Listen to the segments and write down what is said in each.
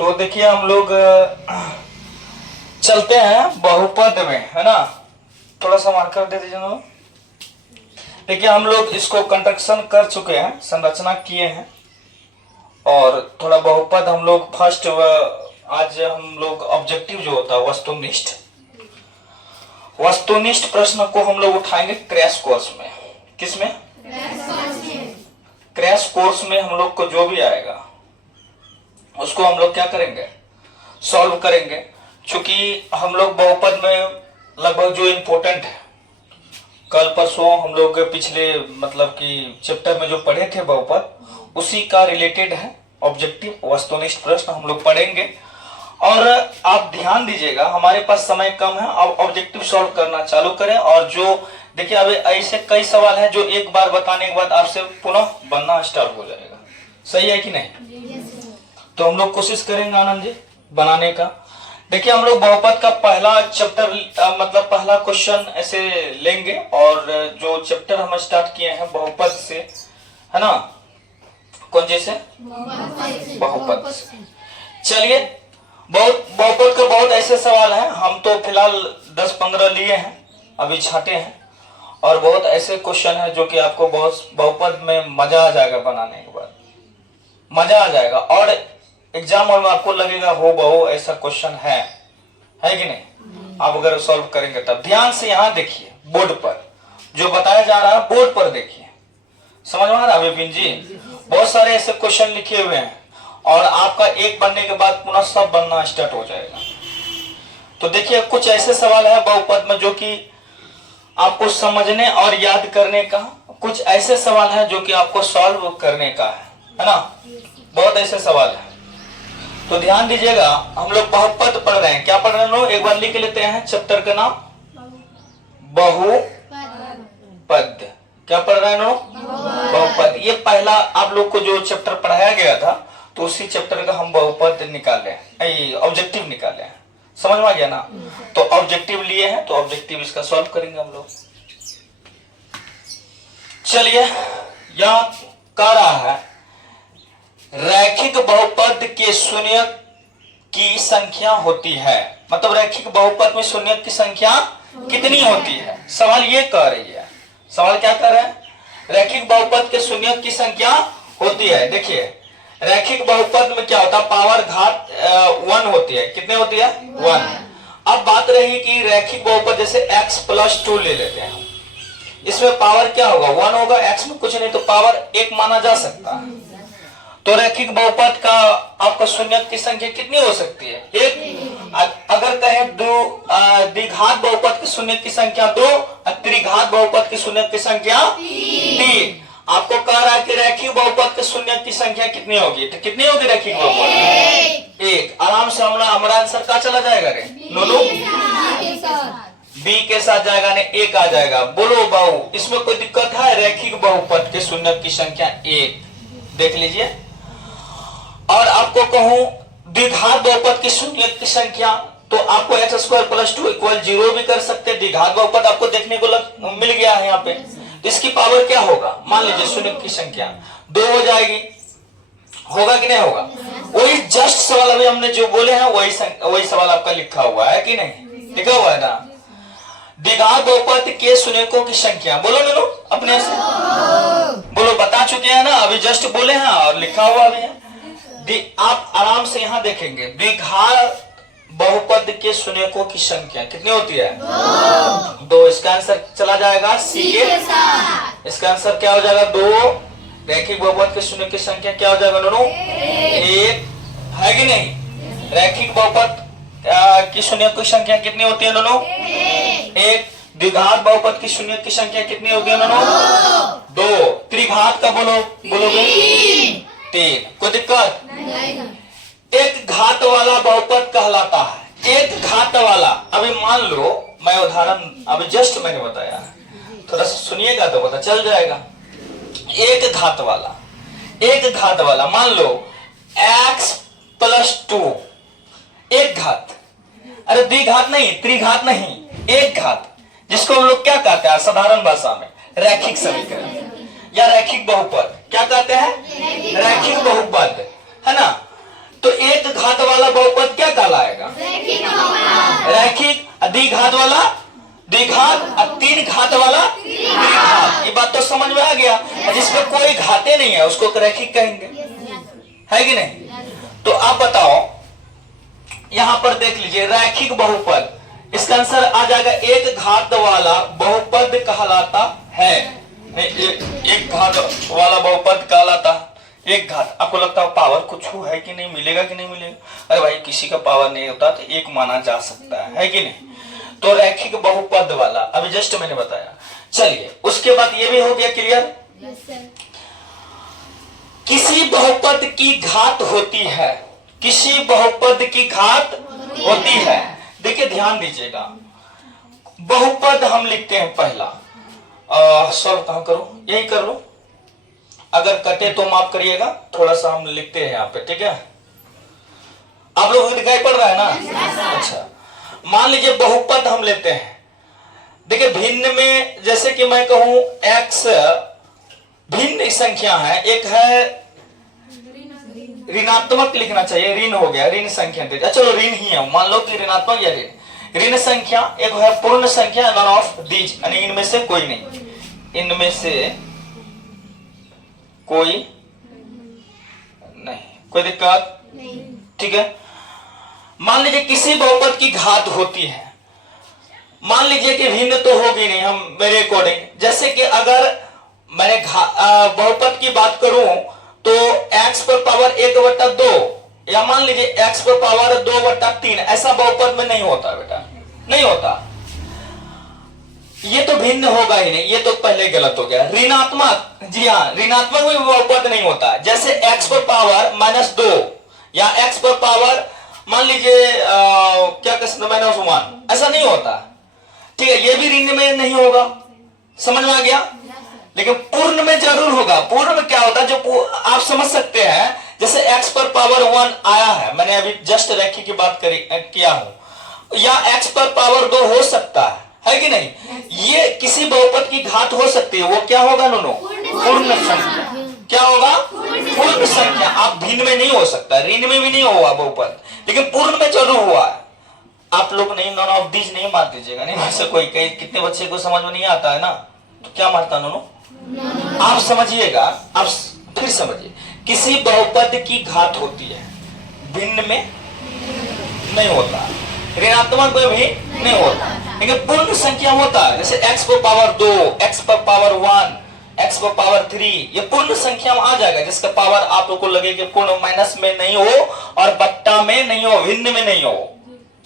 तो देखिए हम लोग चलते हैं बहुपद में, है ना। थोड़ा सा मार्कर दे दीजिए ना। देखिए हम लोग इसको कंस्ट्रक्शन कर चुके हैं, संरचना किए हैं, और थोड़ा बहुपद हम लोग फर्स्ट आज हम लोग ऑब्जेक्टिव जो होता है वस्तुनिष्ठ प्रश्न को हम लोग उठाएंगे क्रैश कोर्स में। किसमें? क्रैश कोर्स में हम लोग को जो भी आएगा उसको हम लोग क्या करेंगे, सॉल्व करेंगे। क्योंकि हम लोग बहुपद में लगभग जो इम्पोर्टेंट है, कल परसों हम लोग पिछले मतलब कि चैप्टर में जो पढ़े थे बहुपद, उसी का रिलेटेड है ऑब्जेक्टिव वस्तुनिष्ठ प्रश्न हम लोग पढ़ेंगे। और आप ध्यान दीजिएगा, हमारे पास समय कम है, अब ऑब्जेक्टिव सॉल्व करना चालू करें। और जो देखिए अब ऐसे कई सवाल हैं जो एक बार बताने के बाद आपसे पुनः बनना स्टार्ट हो जाएगा। सही है कि नहीं? तो हम लोग कोशिश करेंगे आनंद जी बनाने का। देखिए हम लोग बहुपद का पहला चैप्टर मतलब पहला क्वेश्चन ऐसे लेंगे, और जो चैप्टर हम स्टार्ट किए हैं बहुपद से, है ना। कौन जैसे? बहुपद से। चलिए, बहुपद का बहुत ऐसे सवाल हैं, हम तो फिलहाल 10-15 लिए हैं, अभी छाटे हैं, और बहुत ऐसे क्वेश्चन है जो कि आपको बहुत बहुपद में मजा आ जाएगा, बनाने के बाद मजा आ जाएगा, और एग्जाम हॉल में आपको लगेगा हो बहु ऐसा क्वेश्चन है कि नहीं। आप अगर सॉल्व करेंगे तब ध्यान से यहाँ देखिए, बोर्ड पर जो बताया जा रहा है बोर्ड पर देखिए, समझ में आ रहा है विपिन जी? बहुत सारे ऐसे क्वेश्चन लिखे हुए हैं, और आपका एक बनने के बाद पुनः सब बनना स्टार्ट हो जाएगा। तो देखिए कुछ ऐसे सवाल है बहुपद में जो कि आपको समझने और याद करने का, कुछ ऐसे सवाल है जो कि आपको सॉल्व करने का है ना। बहुत ऐसे सवाल है, तो ध्यान दीजिएगा। हम लोग बहुपद पढ़ रहे हैं, क्या पढ़ रहे हैं लोग? एक बार लिख लेते हैं चैप्टर का नाम, बहुपद। क्या पढ़ रहे हैं लोग? बहुपद। ये पहला आप लोग को जो चैप्टर पढ़ाया गया था, तो उसी चैप्टर का हम बहुपद निकाले, ऑब्जेक्टिव निकाले हैं। समझ में आ गया ना? तो ऑब्जेक्टिव लिए हैं, तो ऑब्जेक्टिव इसका सॉल्व करेंगे हम लोग। चलिए, यहां कह रहा है रैखिक बहुपद के शून्यक की संख्या होती है। मतलब रैखिक बहुपद में शून्यक की संख्या कितनी होती है, सवाल ये कह रही है। सवाल क्या कर रहा है? रैखिक बहुपद के शून्यक की संख्या होती है। देखिए रैखिक बहुपद में क्या होता है, पावर घात 1 होती है। कितने होती है? 1। अब बात रही कि रैखिक बहुपद जैसे x+2 ले लेते हैं, इसमें पावर क्या होगा? 1 होगा। x में कुछ नहीं तो पावर 1 माना जा सकता है। तो रैखिक बहुपद का आपका शून्यक की संख्या कितनी हो सकती है? 1। अगर कहें द्विघात बहुपद की शून्यक की संख्या 2, त्रिघात बहुपद की शून्यक की संख्या 3। आपको कह रहा है कि रैखिक बहुपद के शून्यक की संख्या कितनी होगी? तो कितनी होगी रैखिक बहुपद? 1। आराम से हमारा आंसर क्या चला जाएगा रे नोनू? बी के साथ जाएगा ने 1 आ जाएगा। बोलो बाबू, इसमें कोई दिक्कत है? रैखिक बहुपद के शून्यक की संख्या 1 देख लीजिए। और आपको कहूं द्विघात बहुपद की शून्यक की संख्या, तो आपको x² + 2 = 0 भी कर सकते हैं। द्विघात बहुपद आपको देखने को मिल गया है यहाँ पे। तो इसकी पावर क्या होगा? मान लीजिए शून्यक की संख्या 2 हो जाएगी। होगा कि नहीं होगा? वही जस्ट सवाल अभी हमने जो बोले हैं वही सवाल आपका लिखा हुआ है कि नहीं? लिखा हुआ है ना। द्विघात बहुपद के शून्यकों की संख्या, बोलो ना लोग अपने से बोलो, बता चुके हैं ना, अभी जस्ट बोले हैं और लिखा हुआ भी है। आप आराम से यहाँ देखेंगे, द्विघात बहुपद के शून्यकों की संख्या कितनी होती है? 2। इसका आंसर चला जाएगा सी के साथ। इसका आंसर क्या हो जाएगा? 2। रैखिक बहुपद के शून्य की संख्या क्या हो जाएगा दोनों? 1 है कि नहीं? रैखिक बहुपद की शून्य की संख्या कितनी होती है दोनों? 1। द्विघात बहुपद की शून्य की संख्या कितनी होती है दोनों? 2। त्रिघात का बोलोगे? 3। कोई दिक्कत? एक घात वाला बहुपद कहलाता है। एक घात वाला, अभी मान लो मैं उदाहरण अभी जस्ट मैंने बताया, थोड़ा सा सुनिएगा तो पता चल जाएगा। एक घात वाला मान लो x+2, एक घात, अरे द्विघात नहीं, त्रिघात नहीं, एक घात, जिसको हम लोग क्या कहते हैं साधारण भाषा में? रैखिक समीकरण या रैखिक बहुपद। क्या कहते हैं? रैखिक बहुपद, है ना। तो एक घात वाला वाला बहुपद क्या कहलाएगा? रैखिक। द्विघात वाला द्विघात और तीन घात वाला त्रिघात। ये बात तो समझ में आ गया। जिसमें कोई घाते नहीं है उसको रैखिक कहेंगे, है कि नहीं? तो आप बताओ, यहां पर देख लीजिए रैखिक बहुपद, इसका आंसर आ जाएगा एक घात वाला बहुपद कहलाता है। एक घात वाला बहुपद कहलाता है। एक घात, आपको लगता है पावर कुछ है कि नहीं, मिलेगा कि नहीं मिलेगा? अरे भाई किसी का पावर नहीं होता तो एक माना जा सकता है कि नहीं? तो रैखिक बहुपद वाला अभी जस्ट मैंने बताया। चलिए उसके बाद ये भी हो गया क्लियर। किसी बहुपद की घात होती है, किसी बहुपद की घात होती है। देखिए ध्यान दीजिएगा, बहुपद हम लिखते हैं पहला, सॉल्व कहां करो, यही कर लो, अगर कटे तो माफ करिएगा, थोड़ा सा हम लिखते हैं यहाँ पे, ठीक है? आप लोगों को दिखाई पड़ रहा है ना? अच्छा, मान लीजिए बहुपद हम लेते हैं। देखिए भिन्न में, जैसे कि मैं कहूं x भिन्न संख्या है, एक है ऋणात्मक लिखना चाहिए, ऋण हो गया, ऋण संख्या दे, चलो ऋण ही है, मान लो कि ऋणात्मक या ऋण। ऋण संख्या एक है पूर्ण संख्या, नन ऑफ दीज, यानी इनमें से कोई नहीं, इनमें से कोई नहीं, कोई दिक्कत नहीं, ठीक है? मान लीजिए किसी बहुपद की घात होती है, मान लीजिए कि भिन्न तो होगी नहीं, हम मेरे अकॉर्डिंग, जैसे कि अगर मैंने बहुपद की बात करूं तो x पर पावर 1/2 या मान लीजिए x पर पावर 2/3, ऐसा बहुपद में नहीं होता बेटा, नहीं होता। ये तो भिन्न होगा ही नहीं, ये तो पहले गलत हो गया। ऋणात्मक, जी हाँ, ऋणात्मक में बहुपद नहीं होता, जैसे x पर पावर -2 या x पर पावर मान लीजिए क्या कह सकते -1, ऐसा नहीं होता, ठीक है? ये भी ऋण में नहीं होगा, समझ में आ गया? लेकिन पूर्ण में जरूर होगा। पूर्ण में क्या होता है, जो आप समझ सकते हैं, जैसे x पर पावर 1 आया है, मैंने अभी जस्ट रैखिक की बात किया हूं, या x पर पावर 2 हो सकता है कि नहीं? ये किसी बहुपद की घात हो सकती है, वो क्या होगा नोनो? पूर्ण संख्या। क्या होगा? पूर्ण संख्या। आप भिन्न में नहीं हो सकता, ऋण में भी नहीं हुआ बहुपद, लेकिन पूर्ण में जरूर हुआ है। आप लोग नहीं, नॉन ऑफ दीज नहीं मार दीजिएगा, नहीं वैसे कोई कितने बच्चे को समझ में नहीं आता है ना, तो क्या मारता नोनो? आप समझिएगा, आप फिर समझिए, किसी बहुपद की घात होती है, भिन्न में नहीं होता, ऋणात्मक में भी नहीं होता, लेकिन पूर्ण संख्या होता है, जैसे x पर पावर 2, x पर पावर 1, x पर पावर 3, ये पूर्ण संख्या में आ जाएगा, जिसका पावर आप लोग को लगे कि पूर्ण माइनस में नहीं हो और बट्टा में नहीं हो, भिन्न में नहीं हो।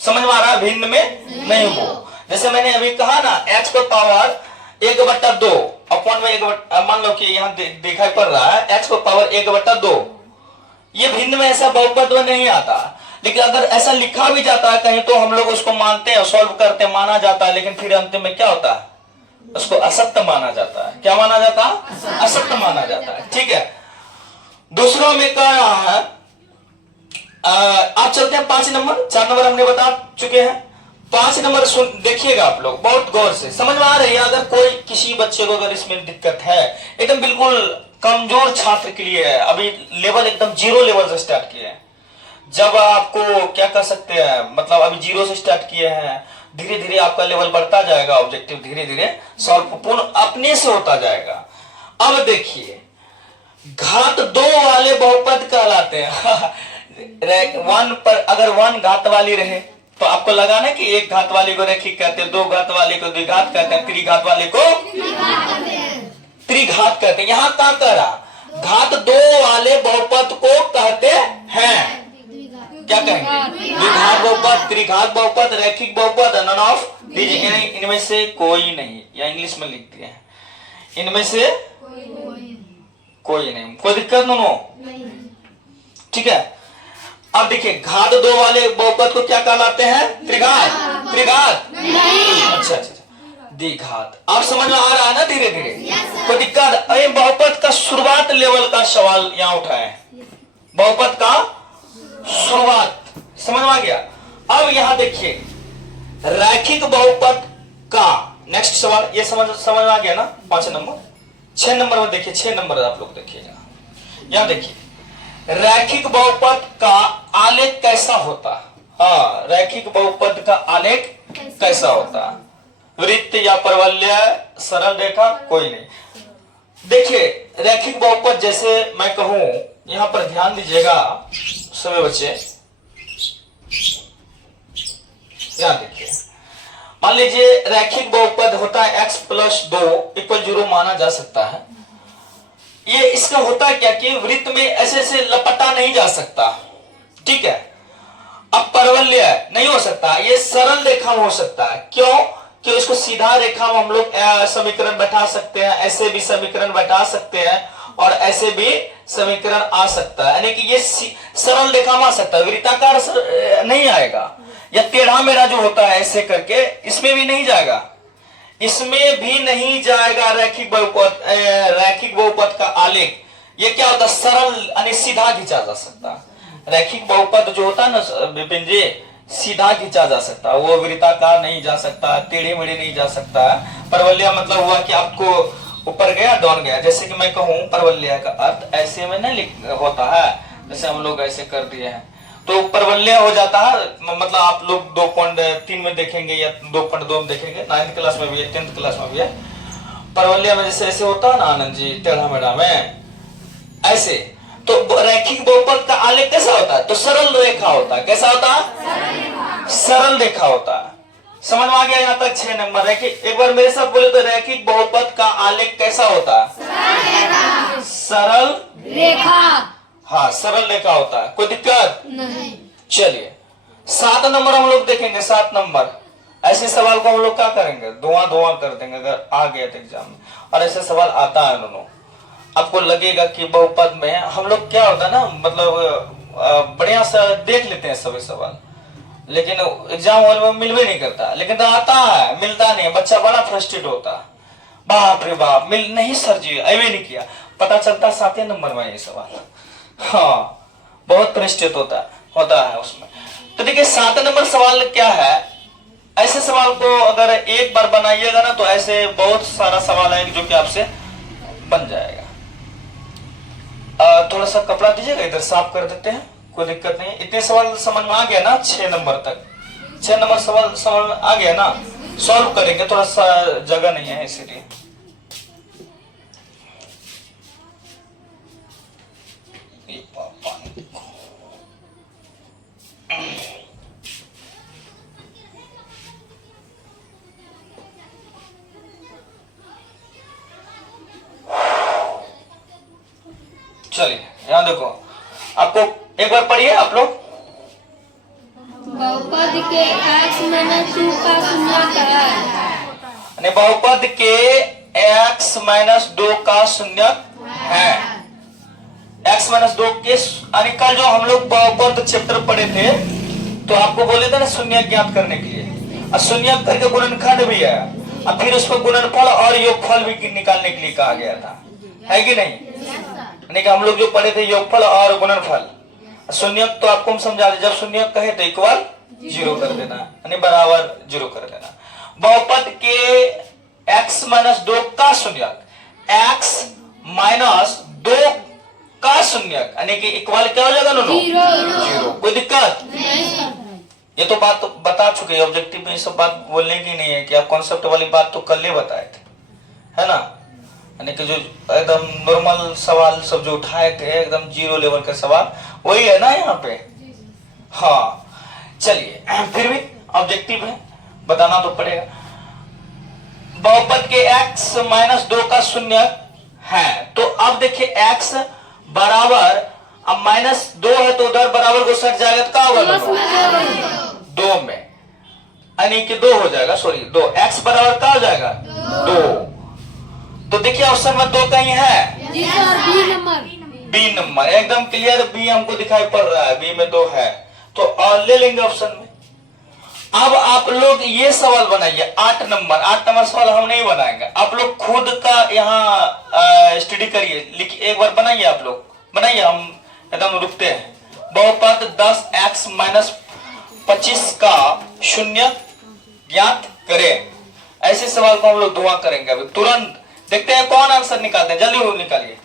समझ में आ रहा है? भिन्न में नहीं हो। जैसे मैंने अभी कहा ना, x पर पावर 1/2 अपॉन में मान लो कि यहाँ दिखाई पड़ रहा है x पर पावर 1/2, ये भिन्न में ऐसा बहुपद में नहीं आता। लेकिन अगर ऐसा लिखा भी जाता है कहीं तो हम लोग उसको मानते हैं, सॉल्व करते हैं, माना जाता है, लेकिन फिर अंत में क्या होता है, उसको असत्य माना जाता है। क्या माना जाता है? असत्य माना जाता है, ठीक है? दूसरों में क्या है, आप चलते हैं 5 नंबर, 4 नंबर हमने बता चुके हैं, 5 नंबर सुन देखिएगा आप लोग बहुत गौर से, समझ में आ रही है? अगर कोई किसी बच्चे को अगर इसमें दिक्कत है, एकदम बिल्कुल कमजोर छात्र के लिए है, अभी लेवल एकदम 0 लेवल से स्टार्ट किए हैं, जब आपको क्या कर सकते हैं, मतलब अभी 0 से स्टार्ट किए हैं, धीरे धीरे आपका लेवल बढ़ता जाएगा, ऑब्जेक्टिव धीरे धीरे सॉल्व पूर्ण अपने से होता जाएगा। अब देखिए, घात 2 वाले बहुपद कहलाते हैं। 1 पर अगर 1 घात वाली रहे तो आपको लगा ना कि एक घात वाले को रैखिक कहते हैं, 2 घात वाले को द्विघात कहते हैं, त्रिघात वाले को त्रिघात कहते हैं। यहां क्या कह रहा, घात 2 वाले बहुपद को कहते हैं, क्या कहेंगे? द्विघात बहुपद, त्रिघात बहुपद, रैखिक बहुपद, नन ऑफ दीज, इनमें से कोई नहीं, या इंग्लिश में लिख दिए हैं, इनमें से कोई नहीं। कोई दिक्कत नो? ठीक है। अब देखिए, घात 2 वाले बहुपद को क्या कहलाते हैं? त्रिघात। त्रिघात अच्छा, द्विघात। आप समझ में आ रहा है ना धीरे धीरे? कोई दिक्कत? अरे बहुपद का शुरुआत लेवल का सवाल यहां उठाए, बहुपद का शुरुआत, समझ में आ गया? अब यहां देखिए, रैखिक बहुपद का नेक्स्ट सवाल, ये समझ में आ गया ना? 5 नंबर। 6 नंबर में देखिए, 6 नंबर आप लोग देखिएगा, यहां देखिए, रैखिक बहुपद का आलेख कैसा होता हाँ, रैखिक बहुपद का आलेख कैसा होता है? वृत्त या परवलय, सरल रेखा, कोई नहीं। देखिए रैखिक बहुपद जैसे मैं कहूं, यहां पर ध्यान दीजिएगा सभी बच्चे, ध्यान देखिए। मान लीजिए रैखिक बहुपद होता है x प्लस 2 इक्वल 0 माना जा सकता है। ये इसका होता है क्या कि वृत्त में ऐसे ऐसे लपटा नहीं जा सकता, ठीक है। अब परवलय नहीं हो सकता, ये सरल रेखा में हो सकता है। क्यों? कि उसको सीधा रेखा में हम लोग समीकरण बैठा सकते हैं, ऐसे भी समीकरण बैठा सकते हैं और ऐसे भी समीकरण आ सकता है, यानी कि ये सरल रेखा में आ सकता है। वृत्ताकार नहीं आएगा, या टेढ़ा मेढ़ा जो होता है ऐसे करके, इसमें भी नहीं जाएगा, इसमें भी नहीं जाएगा। रैखिक बहुपद का आलेख ये क्या होता है? सरल यानी सीधा खींचा जा सकता है। रैखिक बहुपद जो होता है ना विपिन जी, सीधा खींचा जा सकता है, वो वृत्ताकार नहीं जा सकता, टेढ़े मेढ़े नहीं जा सकता। परवलय मतलब हुआ कि आपको ऊपर गया डाउन गया। जैसे कि मैं कहूं परवलय का अर्थ ऐसे में नहीं होता है, जैसे हम लोग ऐसे कर दिए हैं तो परवलय हो जाता है। मतलब आप लोग 2.3 में देखेंगे या 2.2 में देखेंगे, 9th क्लास में भी है, 10th क्लास में भी है। परवलय में जैसे ऐसे होता है ना आनंद जी, टेढ़ा मेढ़ा में ऐसे। तो रैखिक बहुपद का आलेख कैसा होता है? तो सरल रेखा होता है। कैसा होता है? सरल रेखा होता है। समझ में आ गया यहाँ तक? 6 नंबर रैखिक। एक बार मेरे साथ बोले तो रैखिक बहुपद का आलेख कैसा होता है? सरल रेखा। हाँ, सरल रेखा होता है। कोई दिक्कत नहीं। चलिए 7 नंबर हम लोग देखेंगे। 7 नंबर ऐसे सवाल को हम लोग क्या करेंगे? धुआं कर देंगे अगर आ गया तो एग्जाम में। और ऐसे सवाल आता है दोनों, आपको लगेगा कि बहुपद में हम लोग क्या होता है ना, मतलब बढ़िया सा देख लेते हैं सभी सवाल, लेकिन एग्जाम हॉल में मिल भी नहीं करता। लेकिन तो आता है, मिलता नहीं, बच्चा बड़ा फ्रस्ट्रेट होता है, बाप रे बाप मिल नहीं सर जी, अभी नहीं किया। पता चलता 7 नंबर में ये सवाल। हाँ, बहुत फ्रस्ट्रेट होता है उसमें। तो देखिए 7 नंबर सवाल क्या है? ऐसे सवाल को अगर एक बार बनाइएगा ना तो ऐसे बहुत सारा सवाल है जो कि आपसे बन जाएगा। थोड़ा सा कपड़ा दीजिएगा, इधर साफ कर देते हैं, कोई दिक्कत नहीं। इतने सवाल समझ में आ गया ना? 6 नंबर तक 6 नंबर सवाल समझ में आ गया ना? सॉल्व करेंगे, थोड़ा सा जगह नहीं है इसीलिए। चलिए यहाँ देखो, आपको एक बार पढ़िए आप लोग। बहुपद के x माइनस 2 का शून्यक है। बहुपद के x माइनस 2 का शून्यक है। x माइनस 2 के कल जो हम लोग बहुपद चैप्टर पढ़े थे तो आपको बोले थे ना शून्यक ज्ञात करने के लिए, और शून्यक करके गुणनखंड भी है, और फिर उसको गुणनफल और योगफल भी निकालने के लिए कहा गया था, है कि नहीं? कि हम लोग जो पढ़े थे योगफल और गुणनफल। शून्यक तो आपको हम समझा दे, जब शून्यक कहे तो इक्वल 0 कर देना, यानी बराबर 0 कर देना। बहुपद के x माइनस 2 का शून्यक, x माइनस 2 का शून्यक यानी कि इक्वल क्या हो जाएगा दोनों? 0। कोई दिक्कत नहीं? ये तो बात बता चुके, ऑब्जेक्टिव में ये सब बात बोलने की नहीं है कि आप कॉन्सेप्ट वाली बात तो कल ही बताए थे, है ना? यानी कि जो एकदम नॉर्मल सवाल सब जो उठाए थे एकदम 0 लेवल के सवाल, वही है ना यहाँ पे? हाँ चलिए, फिर भी ऑब्जेक्टिव है, बताना तो पड़ेगा। बहुपद के x माइनस 2 का शून्यक है, तो अब देखिए x बराबर, अब माइनस 2 है तो उधर बराबर को सट जाएगा तो क्या होगा? 2 में, यानी कि 2 हो जाएगा, सॉरी 2। x बराबर क्या हो जाएगा? 2। तो देखिए ऑप्शन में 2 कहीं है? बी नंबर एकदम क्लियर, बी हमको दिखाई पड़ रहा है, बी में 2 है, तो और ले लेंगे ऑप्शन में। अब आप लोग ये सवाल बनाइए 8 नंबर सवाल हम नहीं बनाएंगे, आप लोग खुद का यहाँ स्टडी करिए, लिखिए एक बार बनाइए, आप लोग बनाइए, हम एकदम रुकते हैं। बहुपद 10x माइनस 25 का शून्य ज्ञात करें, ऐसे सवाल को हम लोग धुआं करेंगे अभी तुरंत। देखते हैं कौन आंसर निकालते हैं, जल्दी निकालिए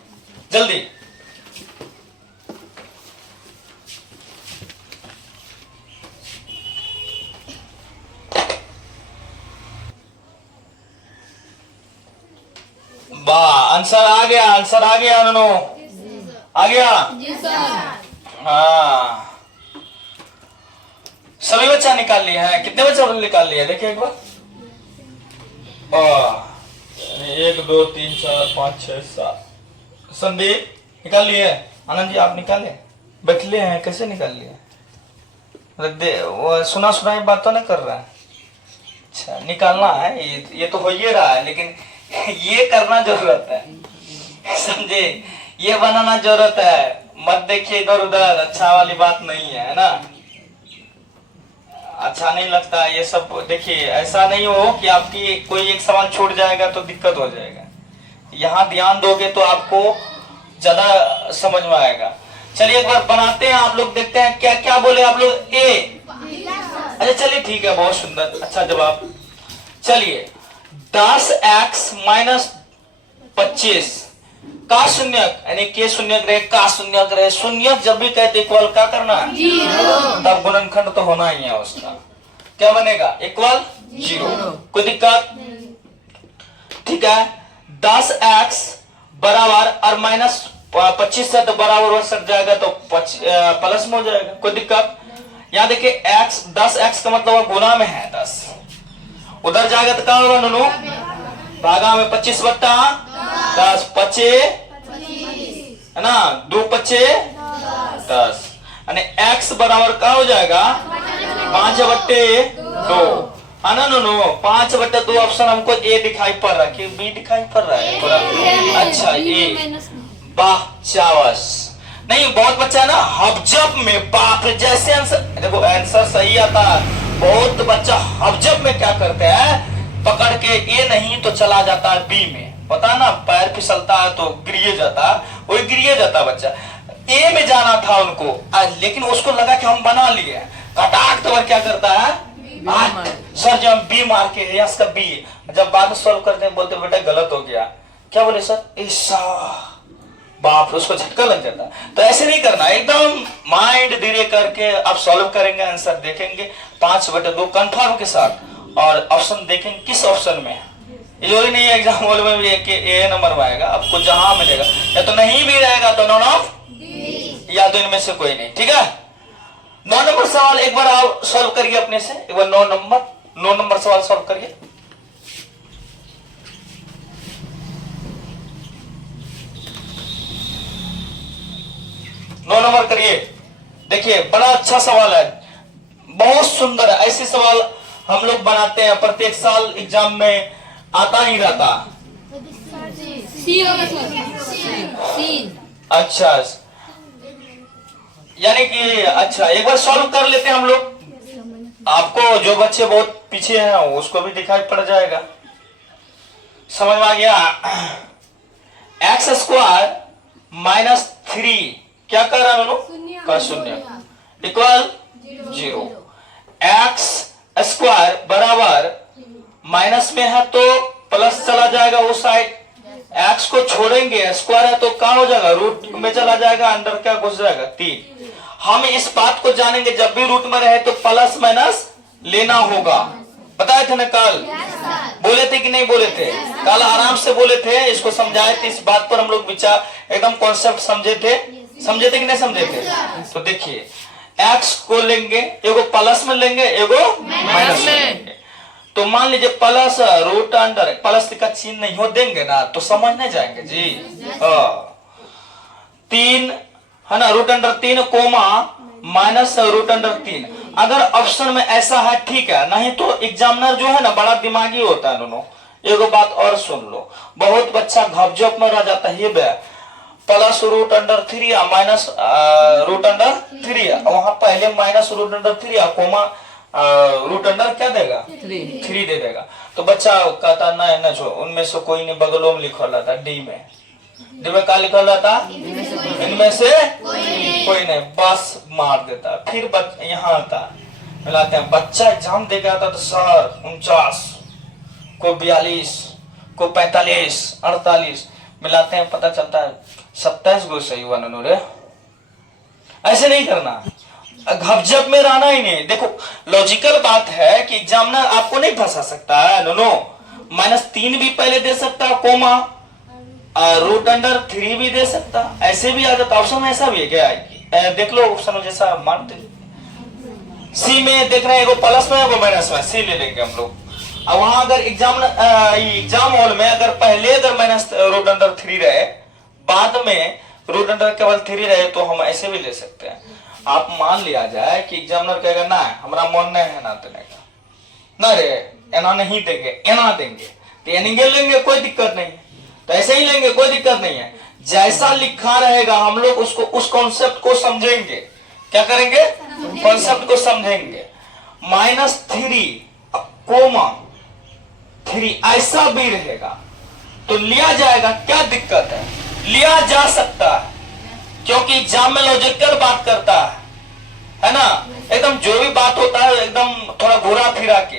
जल्दी। आंसर आ गया, आंसर आ गया नो, आ गया। जी सर। हाँ, सभी बच्चा निकाल लिए हैं? कितने बच्चा निकाल लिए? देखिए एक बार। 1 2 3 4 5 6 7। संदीप निकाल लिए? आनंद जी आप निकाले? बैठले हैं, कैसे निकाल लिए? वो सुना सुनाई बात तो नहीं कर रहा है? अच्छा, निकालना है, ये तो हो ही रहा है, लेकिन ये करना जरूरत है, समझे? ये बनाना जरूरत है। मत देखिए इधर उधर, अच्छा वाली बात नहीं है ना, अच्छा नहीं लगता ये सब। देखिए ऐसा नहीं हो कि आपकी कोई एक सवाल छूट जाएगा तो दिक्कत हो जाएगा। यहाँ ध्यान दोगे तो आपको ज्यादा समझ में आएगा। चलिए एक बार बनाते हैं, आप लोग देखते हैं क्या क्या बोले आप लोग। ए, अच्छा चलिए ठीक है, बहुत सुंदर, अच्छा जवाब। चलिए 10x माइनस 25 का शून्यक, यानी के शून्यक रहे, का शून्यक रहे, शून्यक जब भी कहते इक्वल क्या करना है? तब गुणनखंड तो होना ही है उसका। क्या बनेगा? इक्वल 0। कोई दिक्कत? ठीक है, 10x बराबर और माइनस 25 से तो बराबर हो सक जाएगा, तो प्लस में हो जाएगा। कोई दिक्कत? यहाँ देखिए x 10x का मतलब गुना में है 10, उधर जाएगा तो क्या होगा नूनू? भागा में 25 बट्टा 10, 25 है ना, 2 25 10, यानी x बराबर क्या हो जाएगा? 5 बट्टे 2 है ना नूनू। 5 बट्टे 2 ऑप्शन हमको ए दिखाई पड़ रहा है कि बी दिखाई पड़ रहा है? अच्छा ए। वाह चावस, नहीं बहुत बच्चा है ना हबजब में, बाप रे जैसे आंसर, देखो आंसर सही आता है, बहुत बच्चा हबजब में क्या करते हैं, पकड़ के ए नहीं तो चला जाता है बी में, पता है ना, पैर फिसलता है तो गिरिए जाता, वही गिरिए जाता बच्चा। ए में जाना था उनको, लेकिन उसको लगा कि हम बना लिए, कटाक तो क्या करता है, सर जब हम बी मार के यस का बी, जब बाद में सॉल्व करते हैं बोलते बेटा गलत हो गया, क्या बोले सर? ऐसा, बाप उसको झटका लग जाता है। तो ऐसे नहीं करना, एकदम माइंड धीरे करके आप सॉल्व करेंगे, आंसर देखेंगे 5 बटे 2 कंफर्म के साथ, और ऑप्शन देखेंगे किस ऑप्शन में। ये नहीं एग्जाम हॉल में भी ए नंबर में आएगा, आपको जहां मिलेगा, या तो नहीं भी रहेगा तो नॉन ऑफ, या तो इनमें से कोई नहीं। ठीक है, 9 नंबर सवाल एक बार आप सॉल्व करिए अपने से, एक बार 9 नंबर सवाल सॉल्व करिए। नौ नंबर करिए। देखिए बड़ा अच्छा सवाल है, बहुत सुंदर है, ऐसे सवाल हम लोग बनाते हैं, प्रत्येक साल एग्जाम में आता ही रहता। सी होगा सर। अच्छा, यानी कि अच्छा एक बार सॉल्व कर लेते हैं हम लोग, आपको जो बच्चे बहुत पीछे हैं उसको भी दिखाई पड़ जाएगा। समझ में आ गया? एक्स स्क्वायर माइनस 3 क्या कर रहा है का शून्य इक्वल 0। एक्स स्क्वायर बराबर माइनस में है तो प्लस चला जाएगा उस साइड, एक्स को छोड़ेंगे, स्क्वायर है तो क्या हो जाएगा? रूट में चला जाएगा, अंडर क्या घुस जाएगा? 3। हम इस बात को जानेंगे जब भी रूट में रहे तो प्लस माइनस लेना होगा, बताए थे ना कल? बोले थे कि नहीं बोले थे? कल आराम से बोले थे, इसको समझाए थे, इस बात पर हम लोग विचार एकदम कॉन्सेप्ट समझे थे कि नहीं समझे थे? तो देखिए एक्स को लेंगे, एगो प्लस में लेंगे, एगो माइनस में लेंगे। तो मान लीजिए प्लस रूट अंडर, प्लस का चिन्ह नहीं हो देंगे ना तो समझ नहीं जाएंगे जी। 3 है ना, root under 3 comma minus root under 3। अगर ऑप्शन में ऐसा है ठीक है, नहीं तो एग्जामिनर जो है ना बड़ा दिमागी होता है दोनों। एगो बात और सुन लो, बहुत बच्चा घपझप में रह जाता है, ये प्लस रूट अंडर 3 या माइनस रूट अंडर 3 है, वहां पहले माइनस रूट अंडर 3 या कोमा रूट अंडर क्या देगा? 3 दे देगा। तो बच्चा कहता ना छो, उनमें से कोई नहीं, बगलों में लिखा रहता डी में क्या लिखा रहता? इनमें से कोई नहीं, बस मार देता। फिर यहाँ आता मिलाते हैं, बच्चा एग्जाम दे गया था तो सर 49 को 42 को 45 48 मिलाते हैं, पता चलता है 27 गो सही हुआ नूरे। ऐसे नहीं करना, घपझप में रहना ही नहीं। देखो लॉजिकल बात है कि एग्जामिनर आपको नहीं फंसा सकता है नूनो, -3 भी पहले दे सकता है, कोमा रूट अंडर 3 भी दे सकता, ऐसे भी आ जाता। ऑप्शन में ऐसा भी है क्या? देख लो ऑप्शन जैसा मानते। सी में देख रहे हैं, एगो प्लस में एगो माइनस में, सी ले लेंगे हम लोग। अब वहां अगर एग्जाम हॉल में अगर पहले अगर माइनस रूट अंडर 3 रहे, बाद में रूट अंडर केवल 3 रहे, तो हम ऐसे भी ले सकते हैं। आप मान लिया जाए कि एग्जामिनर कहेगा ना हमारा मन नहीं है ना देने का, ना रे एना नहीं देंगे, एना देंगे, तो एनिंगे लेंगे, कोई दिक्कत नहीं है, तो ऐसे ही लेंगे, कोई दिक्कत नहीं है। जैसा लिखा रहेगा हम लोग उसको, उस कॉन्सेप्ट को समझेंगे। क्या करेंगे? कॉन्सेप्ट को समझेंगे। -3 कोमा 3 ऐसा भी रहेगा तो लिया जाएगा, क्या दिक्कत है? लिया जा सकता है, क्योंकि एग्जाम में लॉजिकल बात करता है ना। एकदम जो भी बात होता है एकदम थोड़ा घुरा फिरा के,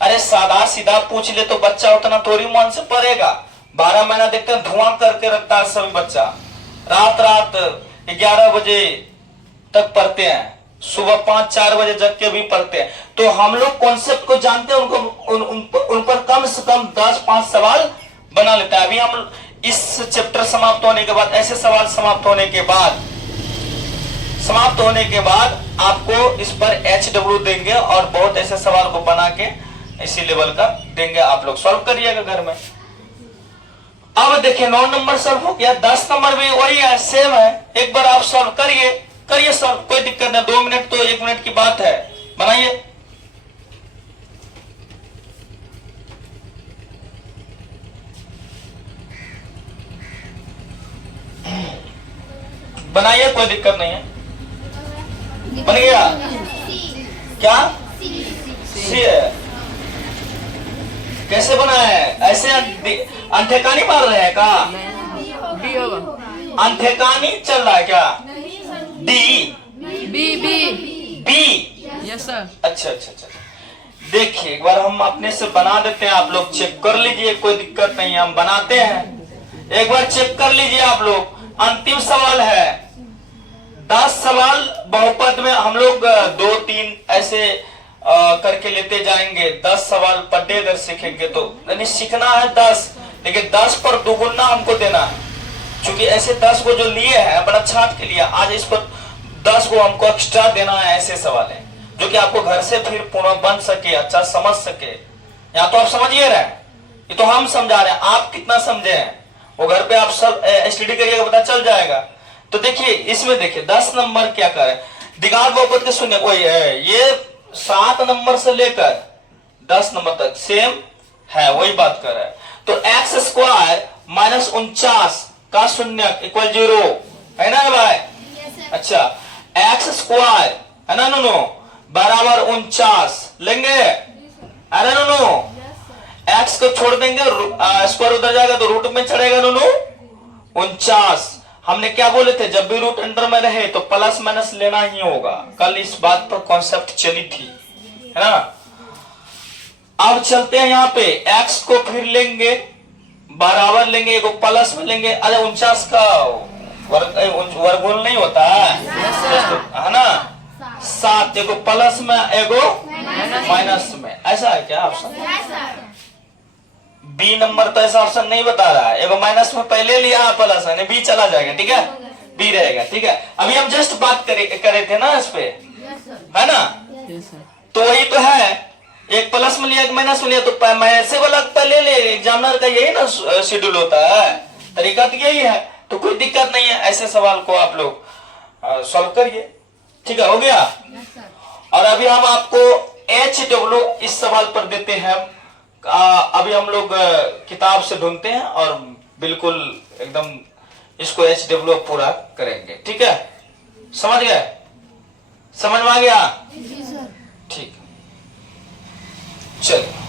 अरे सादा सीधा पूछ ले तो बच्चा उतना थोड़ी मन से पढ़ेगा। 12 महीना देखते हैं धुआं करके रखता है सभी बच्चा, रात 11 बजे तक पढ़ते हैं, सुबह 5-4 बजे जग के भी पढ़ते हैं। तो हम लोग कॉन्सेप्ट को जानते हैं, उन पर कम से कम 10-5 सवाल बना लेते हैं। अभी हम इस चैप्टर समाप्त होने के बाद, ऐसे सवाल समाप्त होने के बाद आपको इस पर HW देंगे और बहुत ऐसे सवाल को बना के इसी लेवल का देंगे, आप लोग सॉल्व करिएगा घर में। अब देखिए 9 नंबर सॉल्व हो गया, 10 नंबर भी वही है, सेम है। एक बार आप सॉल्व करिए सॉल्व, कोई दिक्कत नहीं, 2 मिनट तो 1 मिनट की बात है, बनाइए। बनाइए, कोई दिक्कत नहीं है। बन गया क्या? सी है। कैसे बना है? ऐसे अंठेकानी मार रहे हैं का? अंठेकानी चल रहा है क्या? D B yes sir. अच्छा। देखिए एक बार हम अपने से बना देते हैं, आप लोग चेक कर लीजिए, कोई दिक्कत नहीं है, हम बनाते हैं। एक बार चेक कर लीजिए आप लोग। अंतिम सवाल है, 10 सवाल बहुपद में हम लोग 2-3 ऐसे करके लेते जाएंगे। 10 सवाल पर डे अगर सीखेंगे तो, यानी सीखना है 10, लेकिन 10 पर दुगुना हमको देना है। क्योंकि ऐसे 10 को जो लिए हैं अपना छाट के लिए, आज इस पर 10 को हमको एक्स्ट्रा देना है। ऐसे सवाल है जो कि आपको घर से फिर पुनः बन सके, अच्छा समझ सके। या तो आप समझिए रहे, ये तो हम समझा रहे हैं, आप कितना समझे हैं वो घर पे आप सब स्टडी करिएगा, पता चल जाएगा। तो देखिए इसमें देखिए 10 नंबर क्या करें, द्विघात बहुपद के शून्य कोई है, ये 7 नंबर से लेकर 10 नंबर तक सेम है, वही बात कर रहा है। तो x² -49 का शून्य इक्वल 0 है ना भाई? अच्छा, x² है ना नो बराबर 49 लेंगे, अरे नो x को छोड़ देंगे, स्क्वायर उधर जाएगा तो रूट में चढ़ेगा नो 49। हमने क्या बोले थे, जब भी रूट अंडर में रहे तो प्लस माइनस लेना ही होगा। कल इस बात पर कॉन्सेप्ट चली थी, है ना। अब चलते हैं यहाँ पे, x को फिर लेंगे बराबर लेंगे, एगो प्लस में लेंगे। अरे 49 का वर्गमूल नहीं होता है ना, 7 एगो प्लस में एगो माइनस में, ऐसा है क्या ऑप्शन? बी नंबर तो ऐसा ऑप्शन नहीं बता रहा है, एगो माइनस में पहले लिया प्लस है, बी चला जाएगा, ठीक है, बी रहेगा, ठीक है। अभी हम जस्ट बात करे थे ना इस पे, है ना, तो वही तो है, एक प्लस में लिया एक माइनस में लिया, तो माइनस वाला पहले ले, एग्जामिनर का यही ना शेड्यूल होता है, तरीका तो यही है, तो कोई दिक्कत नहीं है। ऐसे सवाल को आप लोग सॉल्व करिए, ठीक है, हो गया। और अभी हम आपको HW इस सवाल पर देते हैं। अभी हम लोग किताब से ढूंढते हैं और बिल्कुल एकदम इसको HW पूरा करेंगे, ठीक है, समझ गए? समझ में आ गया? ठीक, चलिए।